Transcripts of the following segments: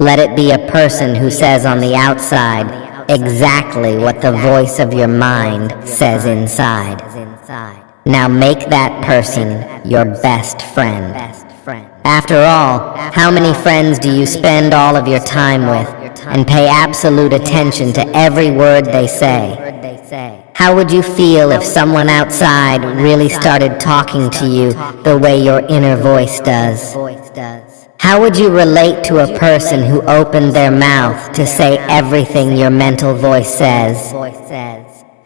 Let it be a person who says on the outside exactly what the voice of your mind says inside. Now make that person your best friend. After all, how many friends do you spend all of your time with and pay absolute attention to every word they say? How would you feel if someone outside really started talking to you the way your inner voice does? How would you relate to a person who opened their mouth to say everything your mental voice says?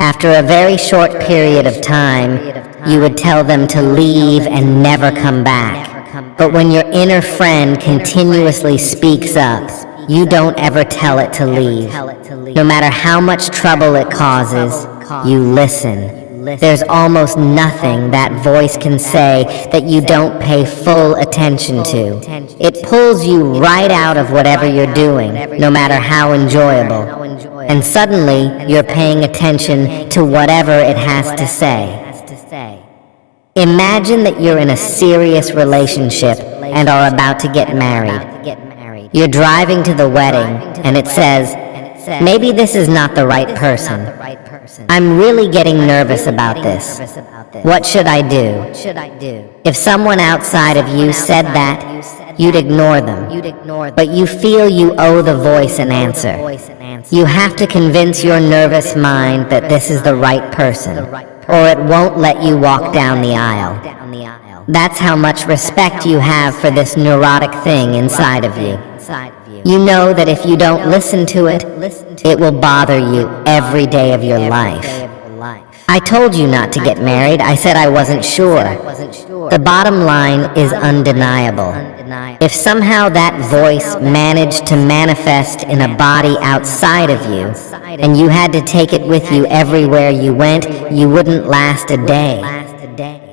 After a very short period of time, you would tell them to leave and never come back. But when your inner friend continuously speaks up, you don't ever tell it to leave. No matter how much trouble it causes, you listen. There's almost nothing that voice can say that you don't pay full attention to. It pulls you right out of whatever you're doing, no matter how enjoyable. And suddenly, you're paying attention to whatever it has to say. Imagine that you're in a serious relationship and are about to get married. You're driving to the wedding, and it says, "Maybe this is not the right person. I'm really getting nervous about this. What should I do?" If someone outside of you said that, you'd ignore them. But you feel you owe the voice an answer. You have to convince your nervous mind that this is the right person, or it won't let you walk down the aisle. That's how much respect you have for this neurotic thing inside of you. You know that if you don't listen to it, it will bother you every day of your life. I told you not to get married. I said I wasn't sure. The bottom line is undeniable. If somehow that voice managed to manifest in a body outside of you, and you had to take it with you everywhere you went, you wouldn't last a day.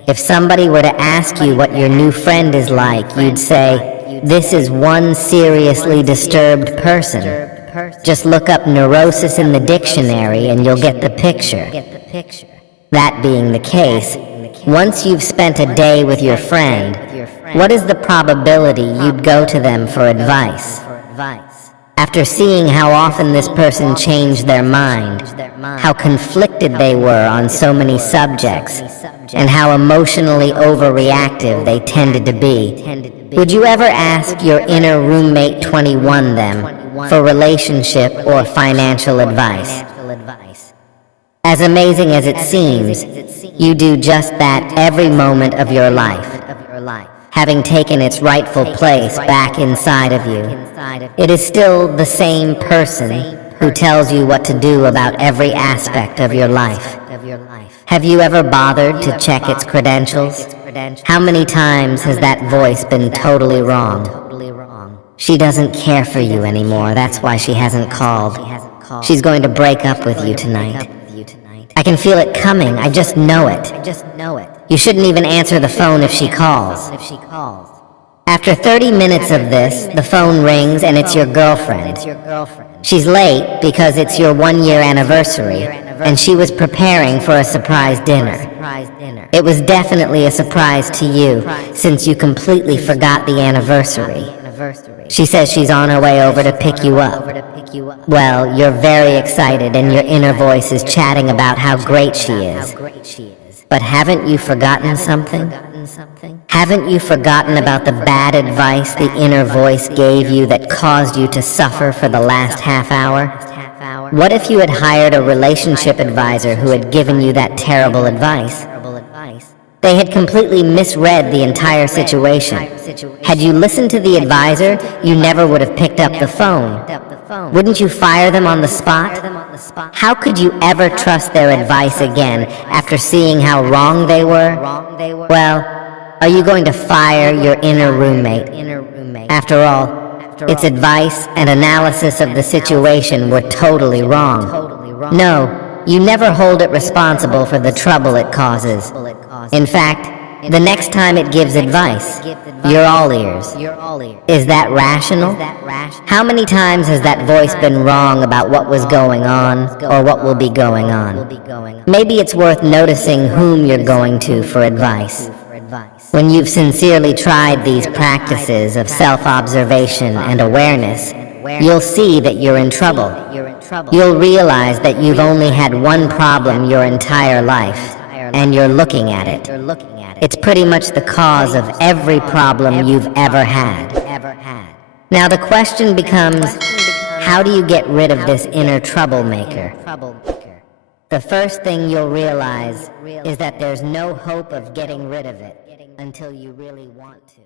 If somebody were to ask you what your new friend is like, you'd say, "This is one seriously disturbed person." Just look up neurosis in the dictionary and you'll get the picture. That being the case, once you've spent a day with your friend, what is the probability you'd go to them for advice? After seeing how often this person changed their mind, how conflicted they were on so many subjects, and how emotionally overreactive they tended to be, would you ever ask your inner roommate 21 them for relationship or financial advice? As amazing as it seems, you do just that every moment of your life, having taken its rightful place back inside of you. It is still the same person who tells you what to do about every aspect of your life. Have you ever bothered to check its credentials? How many times has that voice been totally wrong? She doesn't care for you anymore. That's why she hasn't called. She's going to break up with you tonight. I can feel it coming. I just know it. You shouldn't even answer the phone if she calls. After 30 minutes of this, the phone rings and it's your girlfriend. She's late because it's your 1-year anniversary, and she was preparing for a surprise dinner. It was definitely a surprise to you, since you completely forgot the anniversary. She says she's on her way over to pick you up. Well, you're very excited and your inner voice is chatting about how great she is. But haven't you forgotten something? Haven't you forgotten about the bad advice the inner voice gave you that caused you to suffer for the last half hour? What if you had hired a relationship advisor who had given you that terrible advice? They had completely misread the entire situation. Had you listened to the advisor, you never would have picked up the phone. Wouldn't you fire them on the spot? How could you ever trust their advice again after seeing how wrong they were? Well, are you going to fire your inner roommate? After all, its advice and analysis of the situation were totally wrong. No, you never hold it responsible for the trouble it causes. In fact, the next time it gives advice, you're all ears. Is that rational? How many times has that voice been wrong about what was going on or what will be going on? Maybe it's worth noticing whom you're going to for advice. When you've sincerely tried these practices of self-observation and awareness, you'll see that you're in trouble. You'll realize that you've only had one problem your entire life, and you're looking at it. It's pretty much the cause of every problem you've ever had. Now the question becomes, how do you get rid of this inner troublemaker? The first thing you'll realize is that there's no hope of getting rid of it until you really want to.